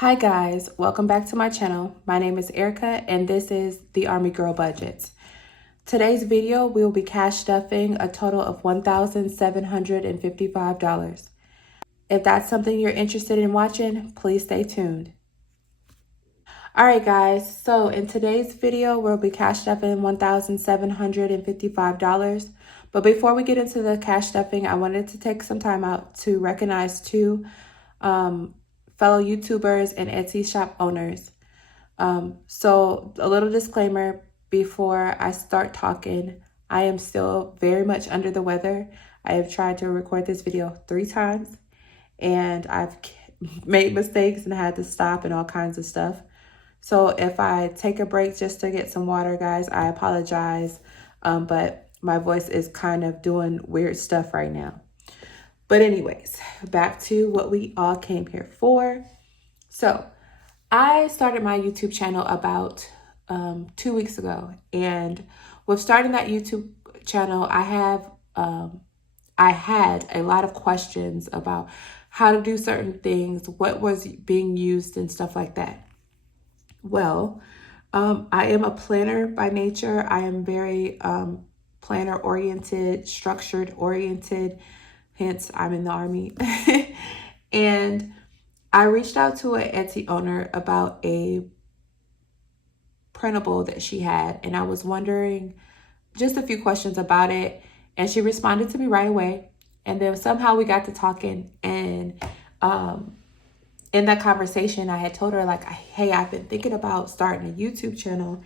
Hi guys, welcome back to my channel. My name is Erica and this is the Army Girl Budgets. Today's video, we will be cash stuffing a total of $1,755. If that's something you're interested in watching, please stay tuned. Alright guys, so in today's video, we'll be cash stuffing $1,755. But before we get into the cash stuffing, I wanted to take some time out to recognize two fellow YouTubers and Etsy shop owners. So a little disclaimer before I start talking, I am still very much under the weather. I have tried to record this video 3 times and I've made mistakes and had to stop and all kinds of stuff. So if I take a break just to get some water, guys, I apologize. But my voice is kind of doing weird stuff right now. But anyways, back to what we all came here for. So I started my YouTube channel about 2 weeks ago. And with starting that YouTube channel, I had a lot of questions about how to do certain things, what was being used and stuff like that. Well, I am a planner by nature. I am very planner oriented, structured oriented, hence I'm in the Army. And I reached out to an Etsy owner about a printable that she had, and I was wondering just a few questions about it, and she responded to me right away. And then somehow we got to talking, and in that conversation, I had told her, like, hey, I've been thinking about starting a YouTube channel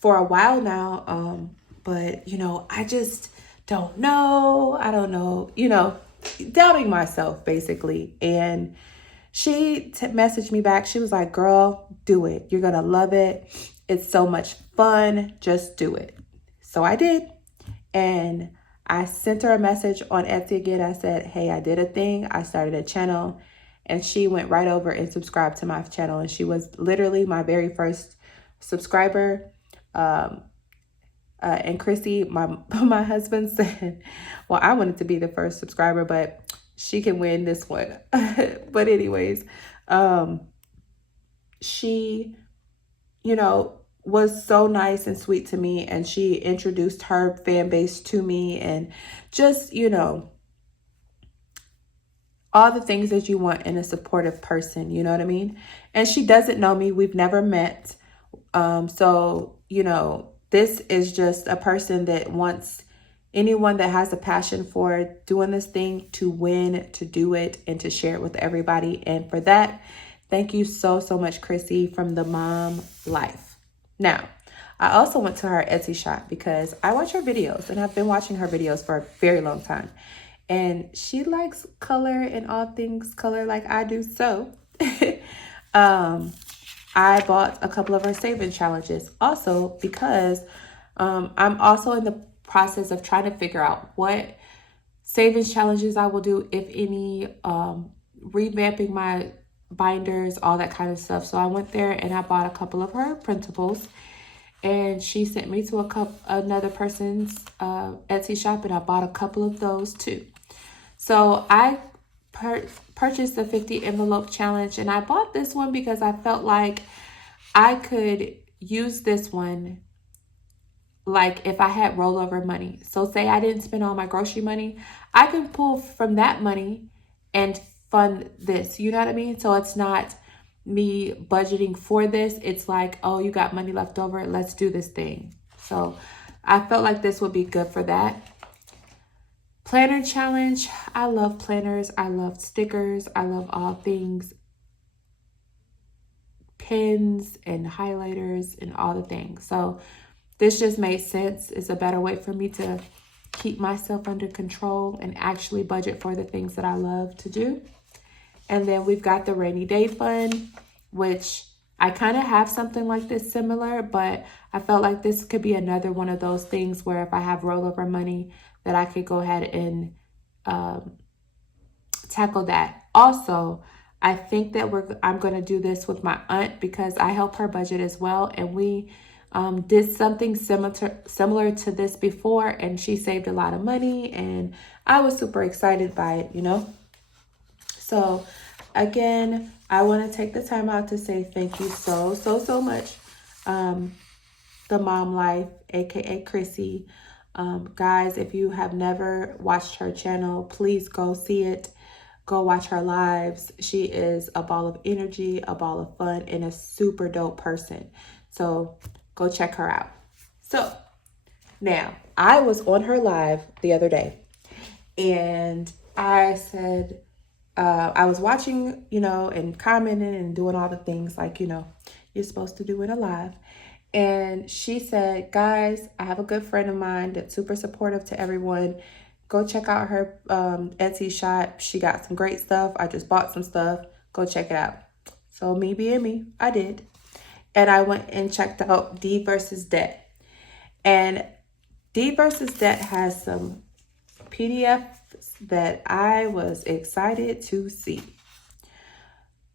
for a while now, but, I just don't know. I don't know, doubting myself, basically. And she messaged me back. She was like, girl, do it. You're going to love it. It's so much fun. Just do it. So I did. And I sent her a message on Etsy again. I said, hey, I did a thing. I started a channel. And she went right over and subscribed to my channel. And she was literally my very first subscriber. And Chrissy, my husband, said, well, I wanted to be the first subscriber, but she can win this one. But anyways, she, was so nice and sweet to me. And she introduced her fan base to me and just, all the things that you want in a supportive person, you know what I mean? And she doesn't know me. We've never met. So, this is just a person that wants anyone that has a passion for doing this thing to win, to do it, and to share it with everybody. And for that, thank you so, so much, Chrissy from the Mom Life. Now, I also went to her Etsy shop because I watch her videos and I've been watching her videos for a very long time. And she likes color and all things color like I do. So I bought a couple of her saving challenges also because I'm also in the process of trying to figure out what savings challenges I will do, if any, revamping my binders, all that kind of stuff. So I went there and I bought a couple of her printables, and she sent me to another person's Etsy shop, and I bought a couple of those too. So I purchased the 50 envelope challenge, and I bought this one because I felt like I could use this one like if I had rollover money. So say I didn't spend all my grocery money, I can pull from that money and fund this, you know what I mean? So it's not me budgeting for this. It's like, oh, you got money left over, let's do this thing. So I felt like this would be good for that. Planner challenge. I love planners. I love stickers. I love all things pens and highlighters and all the things. So this just made sense. It's a better way for me to keep myself under control and actually budget for the things that I love to do. And then we've got the rainy day fund, which I kind of have something like this similar, but I felt like this could be another one of those things where if I have rollover money that I could go ahead and tackle that. Also, I think that I'm going to do this with my aunt because I help her budget as well. And we did something similar to this before, and she saved a lot of money, and I was super excited by it, So again, I want to take the time out to say thank you so much. The Mom Life, aka Chrissy. Guys, if you have never watched her channel, please go see it. Go watch her lives. She is a ball of energy, a ball of fun, and a super dope person. So go check her out. So now, I was on her live the other day, and I said, I was watching, and commenting and doing all the things like, you're supposed to do in a live. And she said, guys, I have a good friend of mine that's super supportive to everyone. Go check out her Etsy shop. She got some great stuff. I just bought some stuff. Go check it out. So me being me, I did. And I went and checked out D versus Debt. And D versus Debt has some PDFs that I was excited to see.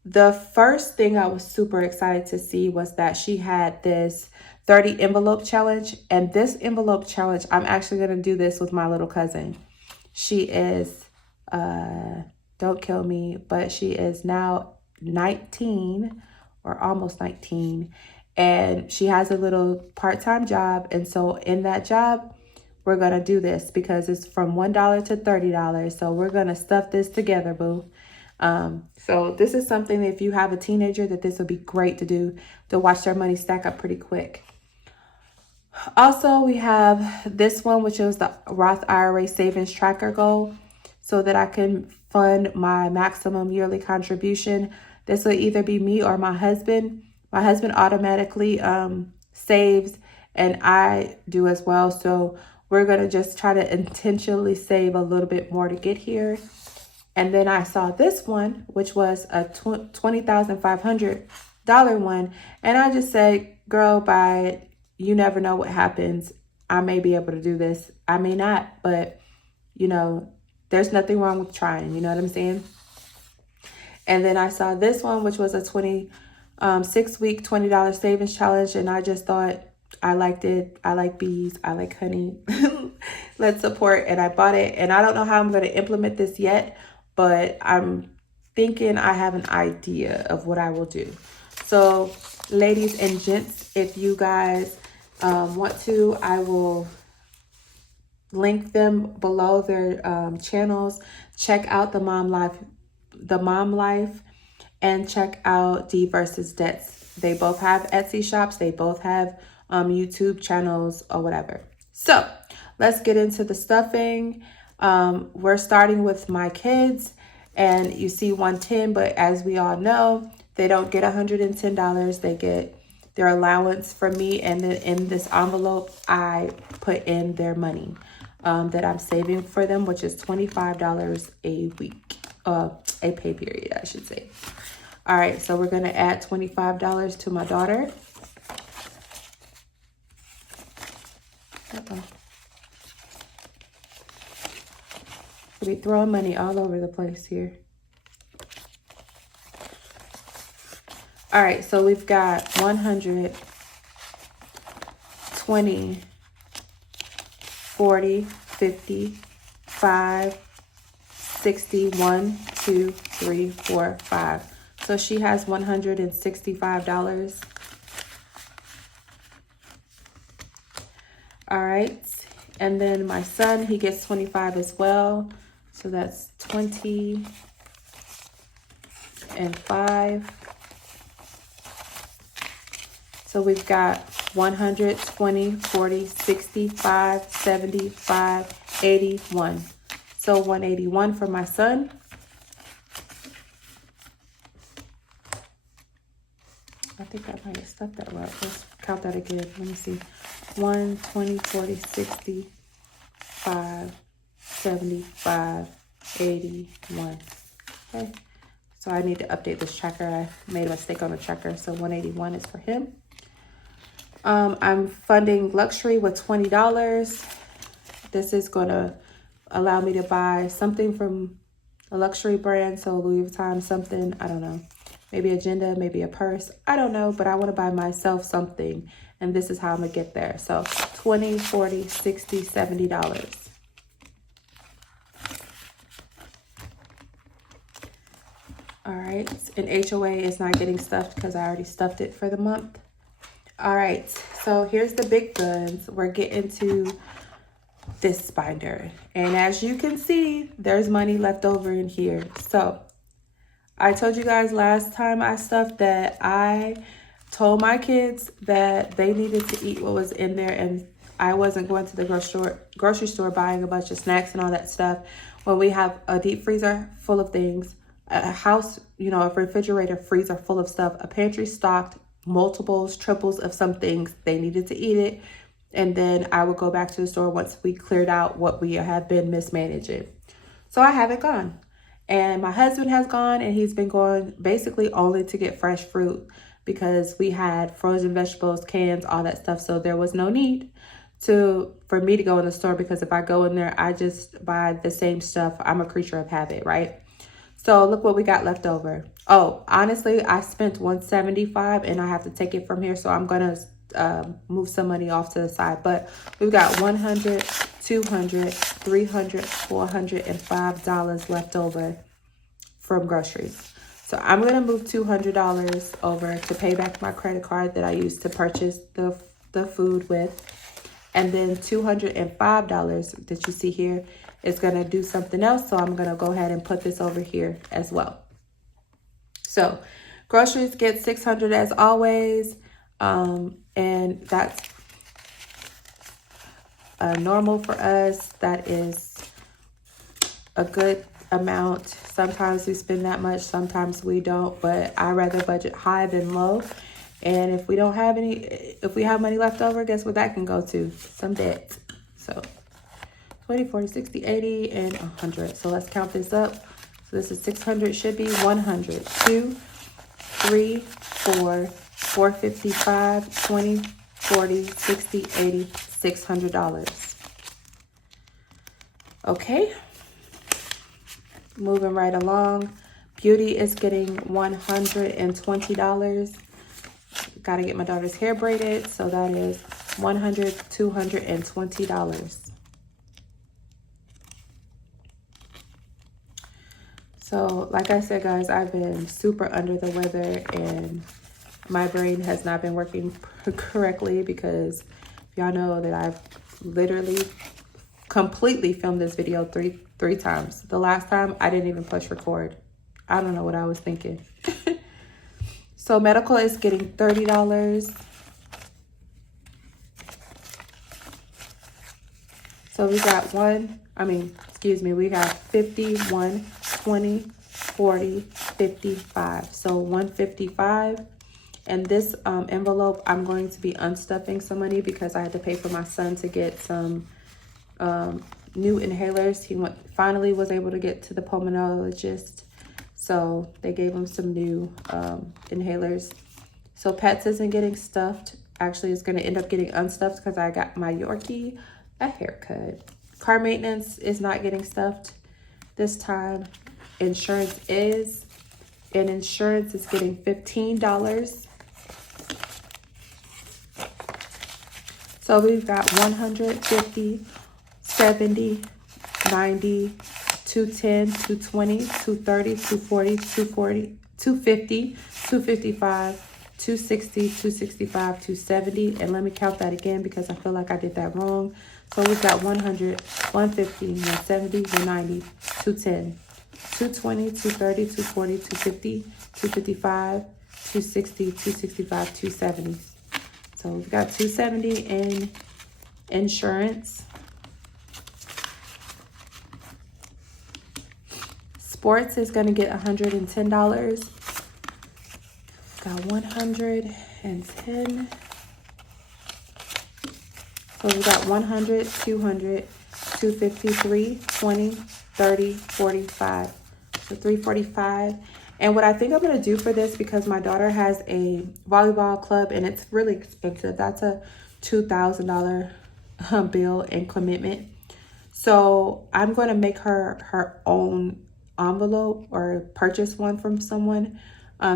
The first thing I was super excited to see was that she had this 30 envelope challenge. And this envelope challenge, I'm actually going to do this with my little cousin. She is, don't kill me, but she is now 19 or almost 19. And she has a little part-time job. And so in that job, we're going to do this because it's from $1 to $30. So we're going to stuff this together, boo. So this is something that if you have a teenager, that this would be great to do, to watch their money stack up pretty quick. Also, we have this one, which is the Roth IRA savings tracker goal, so that I can fund my maximum yearly contribution. This will either be me or my husband. My husband automatically saves, and I do as well. So we're going to just try to intentionally save a little bit more to get here. And then I saw this one, which was a $20,500 one. And I just said, girl, buy it. You never know what happens. I may be able to do this. I may not, but there's nothing wrong with trying. You know what I'm saying? And then I saw this one, which was a 6-week $20 savings challenge. And I just thought, I liked it. I like bees. I like honey. Let's support. And I bought it. And I don't know how I'm going to implement this yet, but I'm thinking I have an idea of what I will do. So ladies and gents, if you guys want to, I will link them below their channels. Check out the Mom Life, and check out D versus Debts. They both have Etsy shops. They both have YouTube channels or whatever. So let's get into the stuffing. We're starting with my kids, and you see 110, but as we all know, they don't get $110. They get their allowance from me, and then in this envelope, I put in their money that I'm saving for them, which is $25 a week, a pay period, I should say. All right, so we're gonna add $25 to my daughter. We'll be throwing money all over the place here. All right, so we've got 100, 20, 40, 50, 5, 60, 1, 2, 3, 4, 5. So she has $165. All right, and then my son, he gets 25 as well. So that's 20 and 5. So we've got 100, 20, 40, 65, 75, 81. So 181 for my son. I think I might have stuffed that right. Let's count that again. Let me see. 1, 20, 40, 60, 5, 75, 81. Okay. So I need to update this tracker. I made a mistake on the tracker. So 181 is for him. I'm funding luxury with $20. This is going to allow me to buy something from a luxury brand. So Louis Vuitton, something, I don't know. Maybe agenda, maybe a purse. I don't know, but I want to buy myself something. And this is how I'm going to get there. So $20, $40, $60, $70. All right, and HOA is not getting stuffed because I already stuffed it for the month. All right, so here's the big guns. We're getting to this binder. And as you can see, there's money left over in here. So I told you guys last time I stuffed that I told my kids that they needed to eat what was in there, and I wasn't going to the grocery store buying a bunch of snacks and all that stuff when we have a deep freezer full of things, a house, you know, a refrigerator freezer full of stuff, a pantry stocked multiples, triples of some things. They needed to eat it. And then I would go back to the store once we cleared out what we have been mismanaging. So I haven't gone. And my husband has gone, and he's been going basically only to get fresh fruit because we had frozen vegetables, cans, all that stuff. So there was no need for me to go in the store, because if I go in there, I just buy the same stuff. I'm a creature of habit, right? So look what we got left over. Oh, honestly, I spent $175 and I have to take it from here. So I'm going to move some money off to the side. But we've got $100, $200, $300, $405 left over from groceries. So I'm going to move $200 over to pay back my credit card that I used to purchase the food with. And then $205 that you see here is going to do something else. So I'm going to go ahead and put this over here as well. So groceries get $600 as always. And that's normal for us. That is a good amount. Sometimes we spend that much, sometimes we don't, but I rather budget high than low. And if we don't have if we have money left over, guess what that can go to? Some debt. So 20, 40, 60, 80, and 100. So let's count this up. So this is 600, should be 100. 2, 3, 4, 455, 20, 40, 60, 80, $600. Okay. Moving right along. Beauty is getting $120. Got to get my daughter's hair braided. So that is $100, $220. So like I said, guys, I've been super under the weather and my brain has not been working correctly, because y'all know that I've literally completely filmed this video three times. The last time I didn't even push record. I don't know what I was thinking. So medical is getting $30. So we got we got 50, 1, 20, 40, 55. So 155. And this envelope, I'm going to be unstuffing some money because I had to pay for my son to get some new inhalers. He finally was able to get to the pulmonologist. So they gave him some new inhalers. So pets isn't getting stuffed. Actually, it's going to end up getting unstuffed because I got my Yorkie a haircut. Car maintenance is not getting stuffed this time. Insurance is. And insurance is getting $15. So we've got 150, 70, 90, 210, 220, 230, 240, 250, 255, 260, 265, 270. And let me count that again because I feel like I did that wrong. So we've got 100, 150, 170, 190, 210, 220, 230, 240, 250, 255, 260, 265, 270. So we've got 270 in insurance. Sports is going to get $110. Got 110. So we got 100, 200, 253, 20, 30, 45. So 345. And what I think I'm going to do for this, because my daughter has a volleyball club and it's really expensive. That's a $2,000 bill and commitment. So I'm going to make her own envelope or purchase one from someone,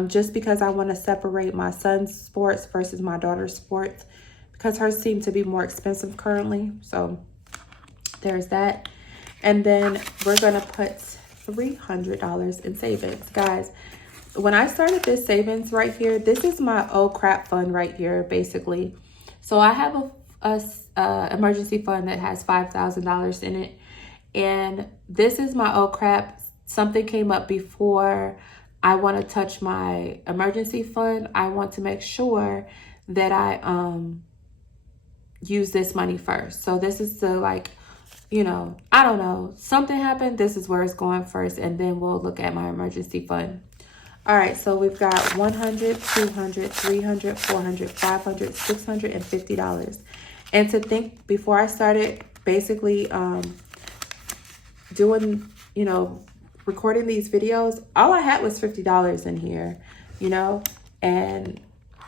just because I want to separate my son's sports versus my daughter's sports, because hers seem to be more expensive currently. So there's that. And then we're going to put $300 in savings. Guys, when I started this savings right here, this is my oh crap fund right here, basically. So I have a emergency fund that has $5,000 in it. And this is my oh crap. Something came up before I want to touch my emergency fund. I want to make sure that I use this money first. So this is the like, you know, I don't know, something happened. This is where it's going first, and then we'll look at my emergency fund. All right, so we've got $100, $200, $300, $400, $500, $650. And to think, before I started basically doing, you know, recording these videos, all I had was $50 in here, you know, and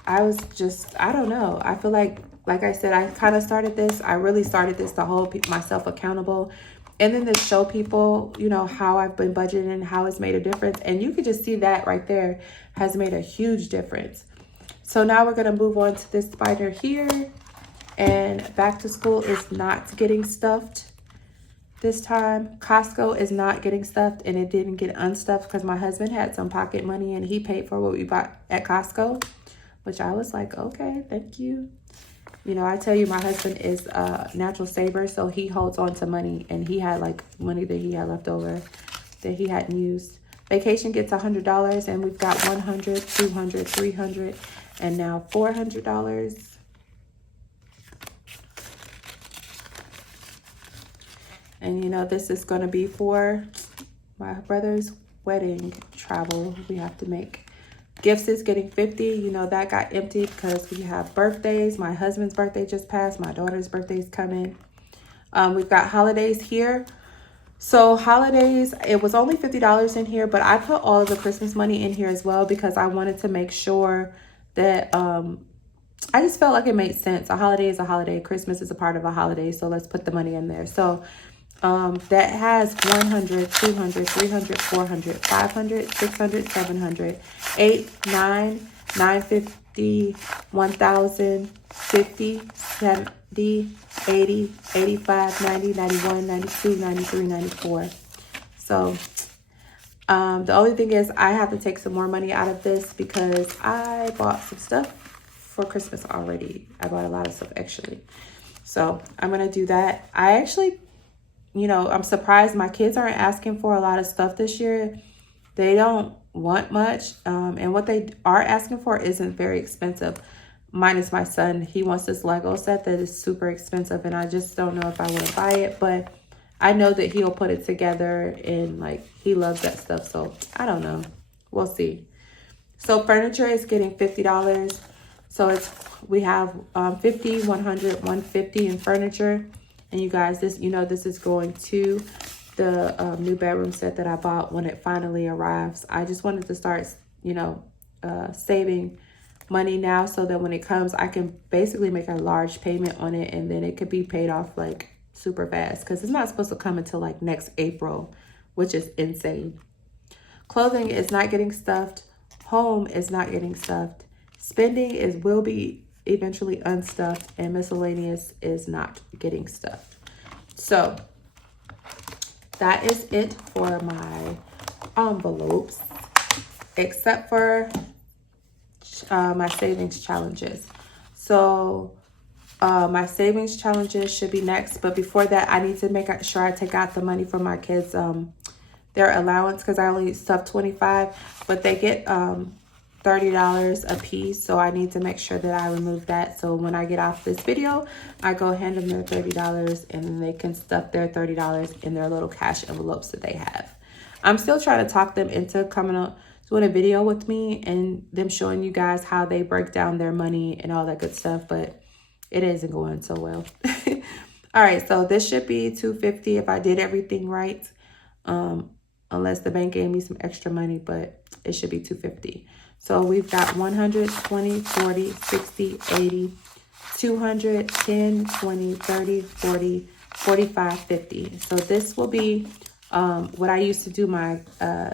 I was just, I don't know. I feel like I said, I kind of started this. I really started this to hold myself accountable, and then to show people, you know, how I've been budgeting and how it's made a difference. And you can just see that right there has made a huge difference. So now we're going to move on to this spider here. And back to school is not getting stuffed this time. Costco is not getting stuffed, and it didn't get unstuffed because my husband had some pocket money and he paid for what we bought at Costco, which I was like, okay, thank you. You know, I tell you, my husband is a natural saver, so he holds on to money, and he had like money that he had left over that he hadn't used. Vacation gets $100, and we've got $100, $200, $300, and now $400. And you know, this is going to be for my brother's wedding travel we have to make. Gifts is getting $50. You know, that got empty because we have birthdays. My husband's birthday just passed. My daughter's birthday's coming. We've got holidays here. So holidays, it was only $50 in here, but I put all of the Christmas money in here as well because I wanted to make sure that I just felt like it made sense. A holiday is a holiday. Christmas is a part of a holiday. So let's put the money in there. So that has $100, $200, $300, $400, $500, $600, $700, $800, $900, $950, $1,000, $50, $70, $80, $85, $90, $91, $92, $93, $94. So the only thing is I have to take some more money out of this because I bought some stuff for Christmas already. I bought a lot of stuff actually. So I'm going to do that. I actually, you know, I'm surprised my kids aren't asking for a lot of stuff this year. They don't want much. And what they are asking for isn't very expensive. Minus my son. He wants this Lego set that is super expensive. And I just don't know if I want to buy it. But I know that he'll put it together. And like, he loves that stuff. So I don't know. We'll see. So furniture is getting $50. So we have 50, 100, 150 in furniture. And you guys, this is going to the new bedroom set that I bought when it finally arrives. I just wanted to start, you know, saving money now so that when it comes, I can basically make a large payment on it, and then it could be paid off like super fast because it's not supposed to come until like next April, which is insane. Clothing is not getting stuffed. Home is not getting stuffed. Spending will be eventually unstuffed, and miscellaneous is not getting stuffed. So that is it for my envelopes, except for my savings challenges. So my savings challenges should be next, but before that, I need to make sure I take out the money from my kids, their allowance, because I only stuffed $25, but they get $30 a piece, so I need to make sure that I remove that. So when I get off this video, I go hand them their $30, and then they can stuff their $30 in their little cash envelopes that they have. I'm still trying to talk them into coming up doing a video with me and them showing you guys how they break down their money and all that good stuff, but it isn't going so well. All right, so this should be $250 if I did everything right, unless the bank gave me some extra money, but it should be $250. So we've got 100, 20, 40, 60, 80, 200, 10, 20, 30, 40, 45, 50. So this will be what I used to do my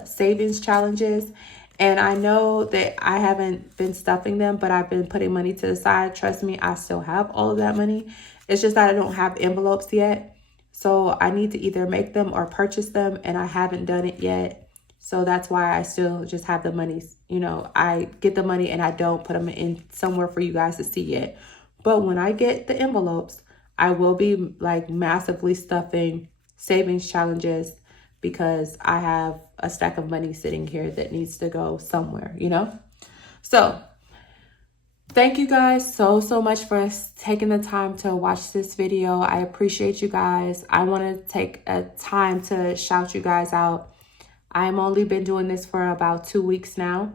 savings challenges. And I know that I haven't been stuffing them, but I've been putting money to the side. Trust me, I still have all of that money. It's just that I don't have envelopes yet. So I need to either make them or purchase them, and I haven't done it yet. So that's why I still just have the money. You know, I get the money and I don't put them in somewhere for you guys to see it. But when I get the envelopes, I will be like massively stuffing savings challenges because I have a stack of money sitting here that needs to go somewhere, you know? So thank you guys so much for taking the time to watch this video. I appreciate you guys. I want to take a time to shout you guys out. I'm only been doing this for about 2 weeks now.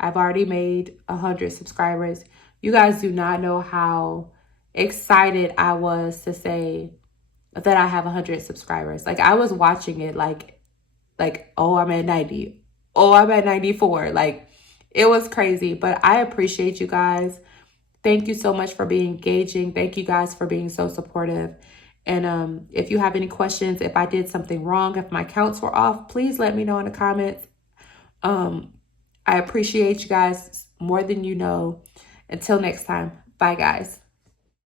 I've already made 100 subscribers. You guys do not know how excited I was to say that I have 100 subscribers. Like, I was watching it like, oh, I'm at 90. Oh, I'm at 94. Like, it was crazy, but I appreciate you guys. Thank you so much for being engaging. Thank you guys for being so supportive. And if you have any questions, if I did something wrong, if my counts were off, please let me know in the comments. I appreciate you guys more than you know. Until next time, bye guys.